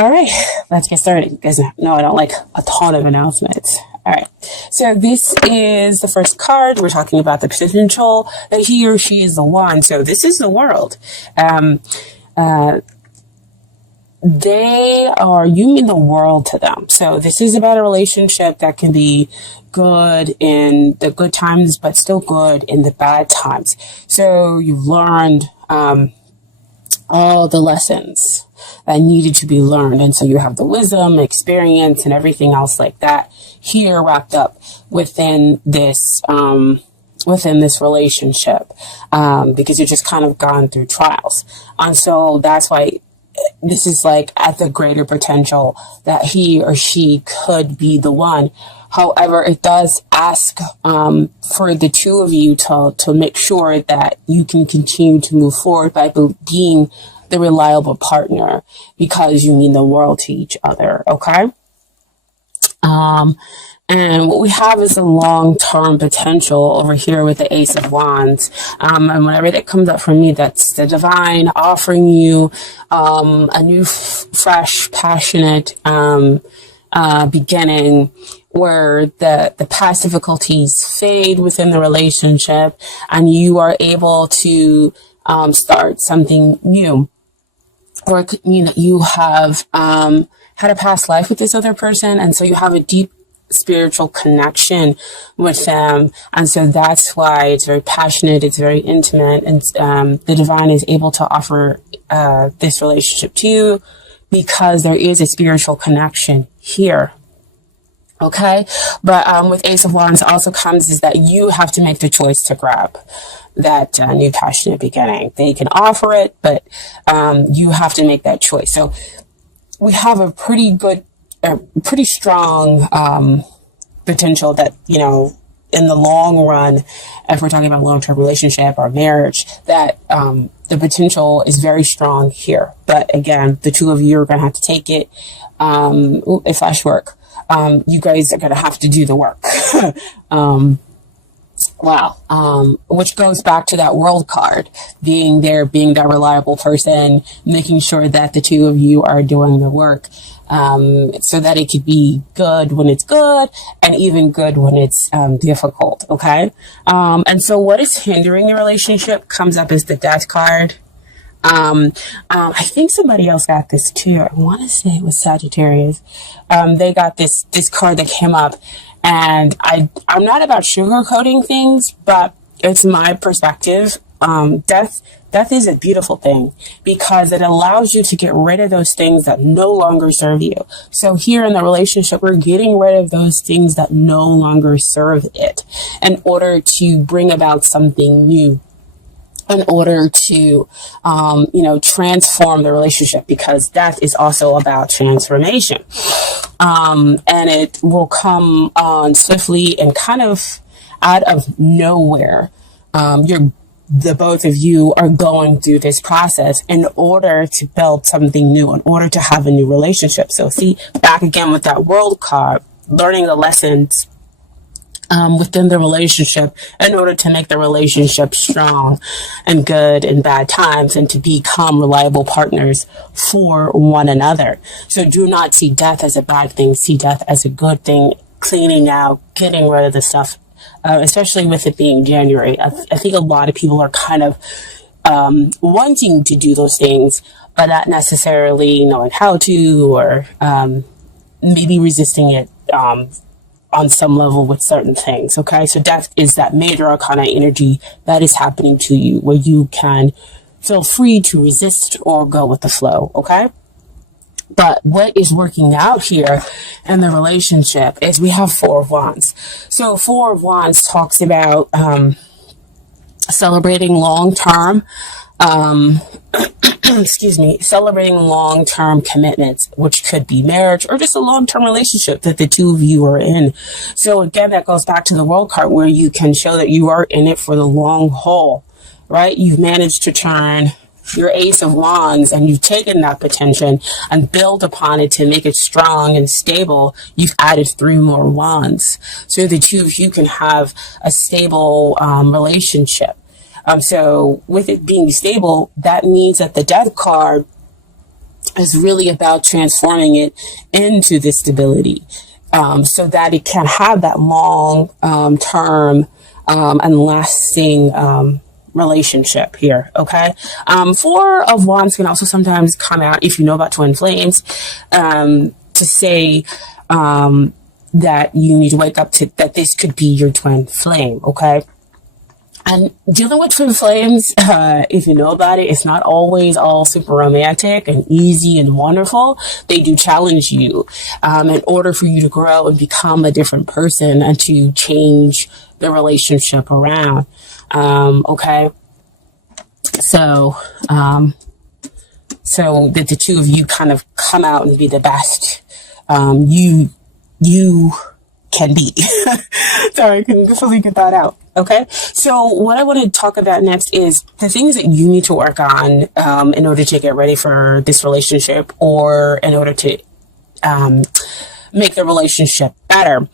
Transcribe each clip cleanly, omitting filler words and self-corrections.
All right, let's get started. You guys know I don't like a ton of announcements. All right, so this is the first card. We're talking about the potential that he or she is the one. So this is the world. You mean the world to them. So this is about a relationship that can be good in the good times, but still good in the bad times. So you've learned all the lessons that needed to be learned. And so you have the wisdom, experience, and everything else like that here wrapped up within this relationship, because you've just kind of gone through trials. And so that's why this is like at the greater potential that he or she could be the one. However, it does ask for the two of you to make sure that you can continue to move forward by being the reliable partner, because you mean the world to each other, okay? And what we have is a long-term potential over here with the Ace of Wands. And whenever that comes up for me, that's the divine offering you a new, fresh, passionate beginning, where the past difficulties fade within the relationship and you are able to start something new. Or it could mean that you have had a past life with this other person, and so you have a deep spiritual connection with them, and so that's why it's very passionate, it's very intimate, and the divine is able to offer this relationship to you because there is a spiritual connection here. Okay, but with Ace of Wands also comes is that you have to make the choice to grab that new passionate beginning. They can offer it, but you have to make that choice. So we have a pretty strong potential that, you know, in the long run, if we're talking about long-term relationship or marriage, that the potential is very strong here. But again, the two of you are going to have to take it. It flash work. You guys are going to have to do the work. Which goes back to that world card, being there, being that reliable person, making sure that the two of you are doing the work, so that it could be good when it's good and even good when it's difficult. Okay. And so what is hindering the relationship comes up as the Death card. I think somebody else got this too. I want to say it was Sagittarius. They got this card that came up, and I'm not about sugarcoating things, but it's my perspective. Death is a beautiful thing because it allows you to get rid of those things that no longer serve you. So here in the relationship, we're getting rid of those things that no longer serve it in order to bring about something new, in order to, transform the relationship, because death is also about transformation. And it will come on swiftly and kind of out of nowhere. The both of you are going through this process in order to build something new, in order to have a new relationship. So see, back again with that world card, learning the lessons within the relationship in order to make the relationship strong and good in bad times, and to become reliable partners for one another. So do not see death as a bad thing. See death as a good thing, cleaning out, getting rid of the stuff, especially with it being January. I think a lot of people are kind of wanting to do those things, but not necessarily knowing how to, or maybe resisting it on some level with certain things. Okay, so death is that major arcana energy that is happening to you, where you can feel free to resist or go with the flow. Okay, but what is working out here in the relationship is we have Four of Wands. So Four of Wands talks about celebrating long-term celebrating long-term commitments, which could be marriage or just a long-term relationship that the two of you are in. So again, that goes back to the world card, where you can show that you are in it for the long haul, right? You've managed to turn your Ace of Wands, and you've taken that potential and build upon it to make it strong and stable. You've added 3 more wands, so the two of you can have a stable relationship. So with it being stable, that means that the Death card is really about transforming it into this stability, so that it can have that long term and lasting relationship here. Okay. Four of Wands can also sometimes come out, if you know about twin flames, to say that you need to wake up to that this could be your twin flame. Okay. And dealing with twin flames, if you know about it, it's not always all super romantic and easy and wonderful. They do challenge you in order for you to grow and become a different person and to change the relationship around. Okay. So that the two of you kind of come out and be the best you can be. Sorry, I couldn't fully get that out. Okay. So what I want to talk about next is the things that you need to work on in order to get ready for this relationship, or in order to make the relationship better.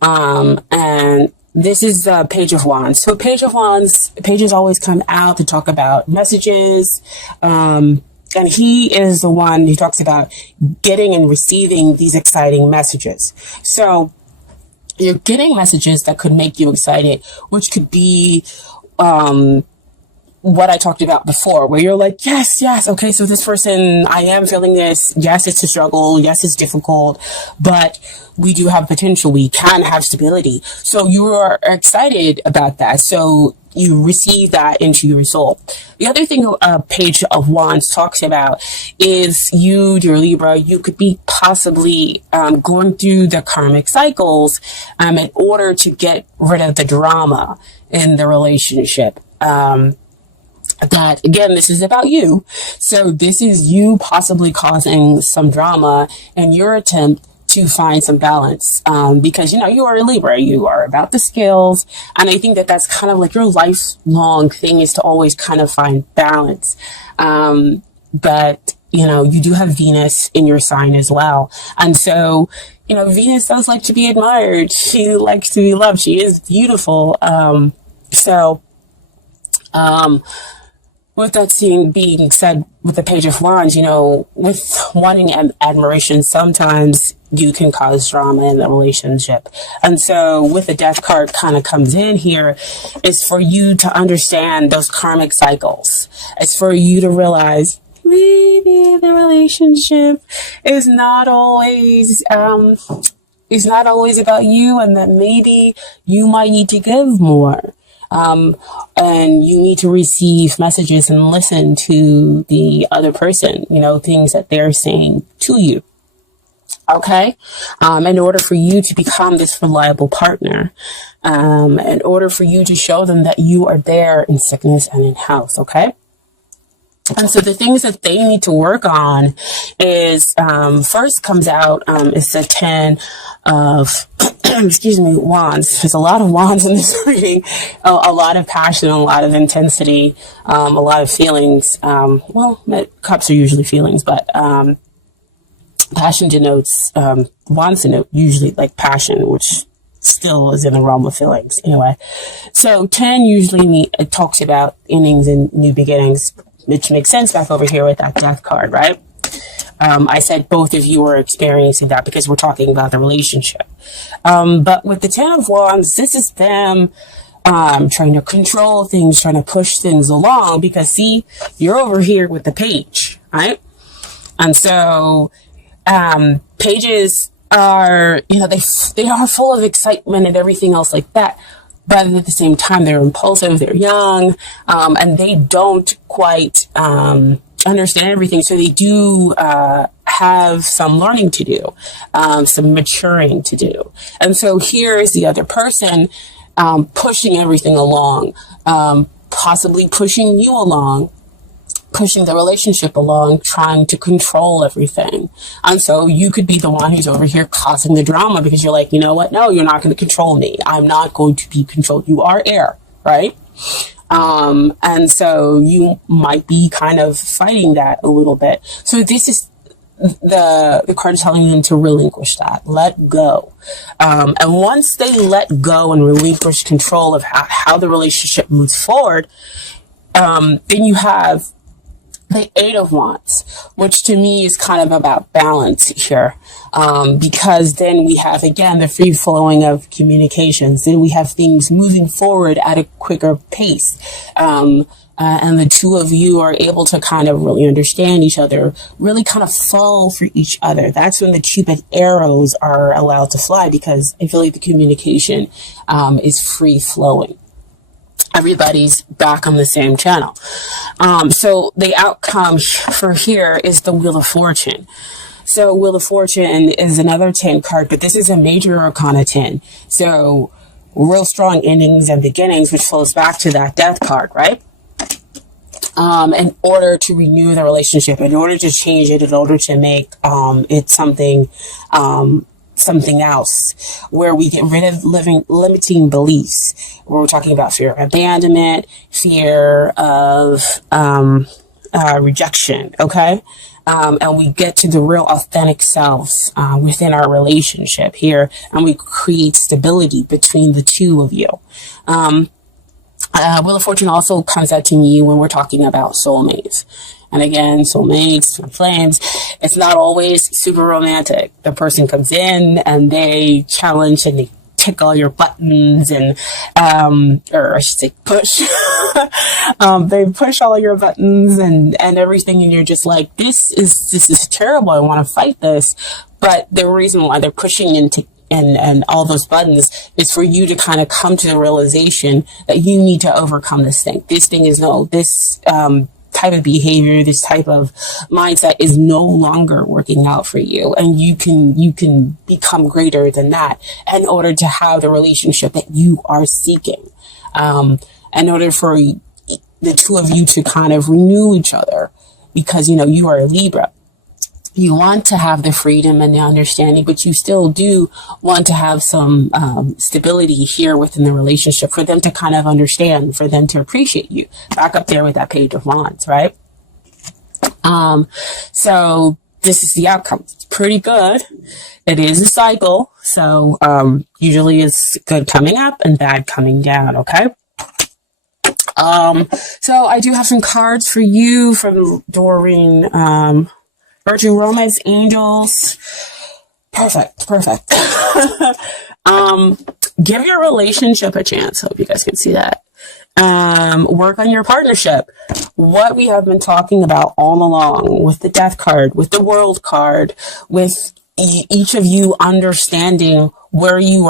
And this is the Page of Wands. So Page of Wands, pages always come out to talk about messages. And he is the one who talks about getting and receiving these exciting messages. So you're getting messages that could make you excited, which could be what I talked about before, where you're like, yes, okay, so this person, I am feeling this. Yes, it's a struggle. Yes, it's difficult, but we do have potential. We can have stability. So you are excited about that. So you receive that into your soul. The other thing a Page of Wands talks about is you, dear Libra, you could be possibly going through the karmic cycles in order to get rid of the drama in the relationship. That, again, this is about you. So this is you possibly causing some drama in your attempt to find some balance, because, you are a Libra, you are about the scales. And I think that that's kind of like your lifelong thing, is to always kind of find balance. But, you do have Venus in your sign as well. And so, Venus does like to be admired. She likes to be loved. She is beautiful. With that being said, with the Page of Wands, with wanting admiration, sometimes you can cause drama in the relationship. And so with the Death card kind of comes in here, is for you to understand those karmic cycles. It's for you to realize maybe the relationship is not always about you, and that maybe you might need to give more. And you need to receive messages and listen to the other person, things that they're saying to you. Okay. In order for you to become this reliable partner, in order for you to show them that you are there in sickness and in health. Okay. And so the things that they need to work on is, first comes out, is the 10 of, wands. There's a lot of wands in this reading, a lot of passion, a lot of intensity, a lot of feelings. Cups are usually feelings, but, passion denotes, wands denote usually like passion, which still is in the realm of feelings. Anyway, so 10 usually it talks about innings and new beginnings, which makes sense back over here with that Death card, right? I said both of you are experiencing that because we're talking about the relationship. But with the 10 of Wands, this is them trying to control things, trying to push things along, because see, you're over here with the Page, right? And so pages are, they are full of excitement and everything else like that. But at the same time, they're impulsive, they're young, and they don't quite understand everything. So they do have some learning to do, some maturing to do. And so here is the other person pushing everything along, possibly pushing you along, pushing the relationship along, trying to control everything. And so you could be the one who's over here causing the drama, because you're like, you know what? No, you're not going to control me. I'm not going to be controlled. You are air, right? And so you might be kind of fighting that a little bit. So this is the card telling them to relinquish that, let go. And once they let go and relinquish control of how the relationship moves forward, then you have the Eight of Wands, which to me is kind of about balance here, because then we have, again, the free flowing of communications. Then we have things moving forward at a quicker pace. And the two of you are able to kind of really understand each other, really kind of fall for each other. That's when the Cupid arrows are allowed to fly, because I feel like the communication is free flowing. Everybody's back on the same channel. So the outcome for here is the Wheel of Fortune. So Wheel of Fortune is another 10 card, but this is a major arcana 10. So real strong endings and beginnings, which flows back to that Death card, right? In order to renew the relationship, in order to change it, in order to make it something else, where we get rid of limiting beliefs. We're talking about fear of abandonment, fear of rejection, okay? And we get to the real authentic selves within our relationship here, and we create stability between the two of you. Wheel of Fortune also comes out to me when we're talking about soulmates. And again, soulmates, flames, it's not always super romantic. The person comes in and they challenge and they tick all your buttons and, or I should say push. They push all your buttons and everything, and you're just like, this is terrible. I want to fight this. But the reason why they're pushing and all those buttons is for you to kind of come to the realization that you need to overcome this thing. This thing is this type of behavior, this type of mindset is no longer working out for you. And you can become greater than that in order to have the relationship that you are seeking. In order for the two of you to kind of renew each other, because, you are a Libra. You want to have the freedom and the understanding, but you still do want to have some stability here within the relationship for them to kind of understand, for them to appreciate you. Back up there with that Page of Wands, right? So this is the outcome. It's pretty good. It is a cycle. So usually it's good coming up and bad coming down, okay? So I do have some cards for you from Doreen, Virtue, Romance, Angels. Perfect. Give your relationship a chance. Hope you guys can see that. Work on your partnership. What we have been talking about all along with the Death card, with the World card, with each of you understanding where you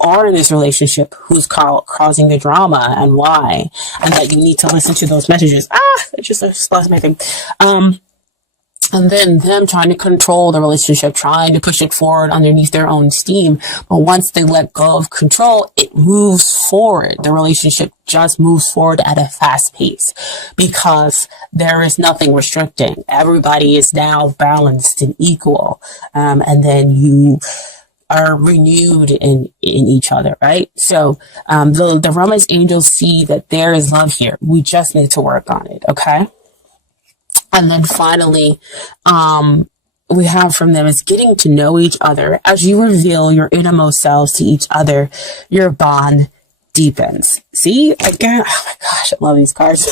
are in this relationship, who's causing the drama and why, and that you need to listen to those messages. I just lost my thing. And then them trying to control the relationship, trying to push it forward underneath their own steam. But once they let go of control, it moves forward. The relationship just moves forward at a fast pace because there is nothing restricting. Everybody is now balanced and equal. And then you are renewed in each other, right? So the Romance Angels see that there is love here. We just need to work on it, okay? And then finally, we have from them is getting to know each other. As you reveal your innermost selves to each other, your bond deepens. See, again, oh my gosh, I love these cards.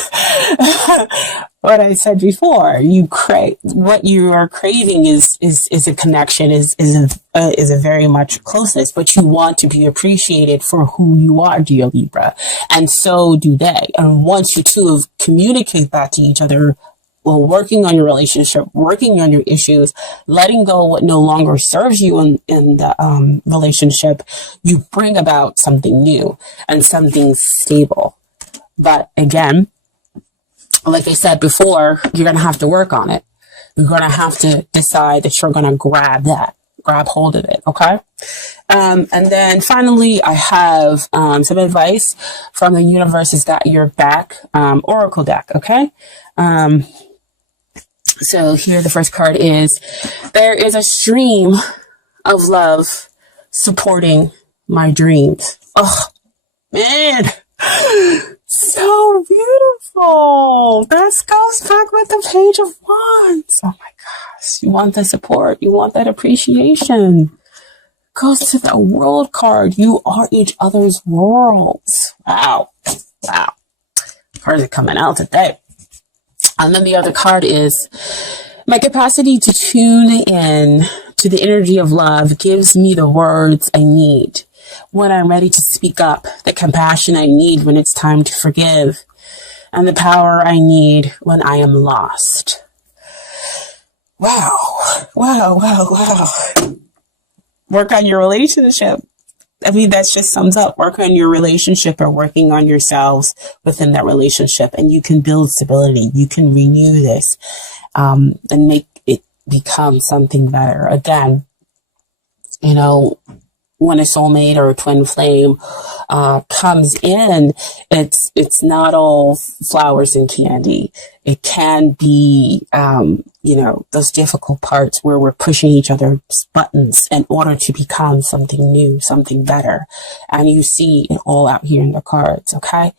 What I said before, what you are craving is a connection, is a very much closeness, but you want to be appreciated for who you are, dear Libra. And so do they. And once you two communicate that to each other, well, working on your relationship, working on your issues, letting go of what no longer serves you in the relationship, you bring about something new and something stable. But again, like I said before, you're going to have to work on it. You're going to have to decide that you're going to grab hold of it, okay? And then finally, I have some advice from the Universe's Got Your Back Oracle deck, okay? So here the first card is, there is a stream of love supporting my dreams. Oh, man. So beautiful. That goes back with the Page of Wands. Oh my gosh. You want the support. You want that appreciation. Goes to the World card. You are each other's worlds. Wow. Cards are coming out today. And then the other card is my capacity to tune in to the energy of love gives me the words I need when I'm ready to speak up, the compassion I need when it's time to forgive, and the power I need when I am lost. Wow. Wow, wow, wow. Work on your relationship. I mean, that just sums up work on your relationship or working on yourselves within that relationship. And you can build stability. You can renew this and make it become something better. Again, you know, when a soulmate or a twin flame comes in, it's not all flowers and candy. It can be, those difficult parts where we're pushing each other's buttons in order to become something new, something better. And you see it all out here in the cards, okay?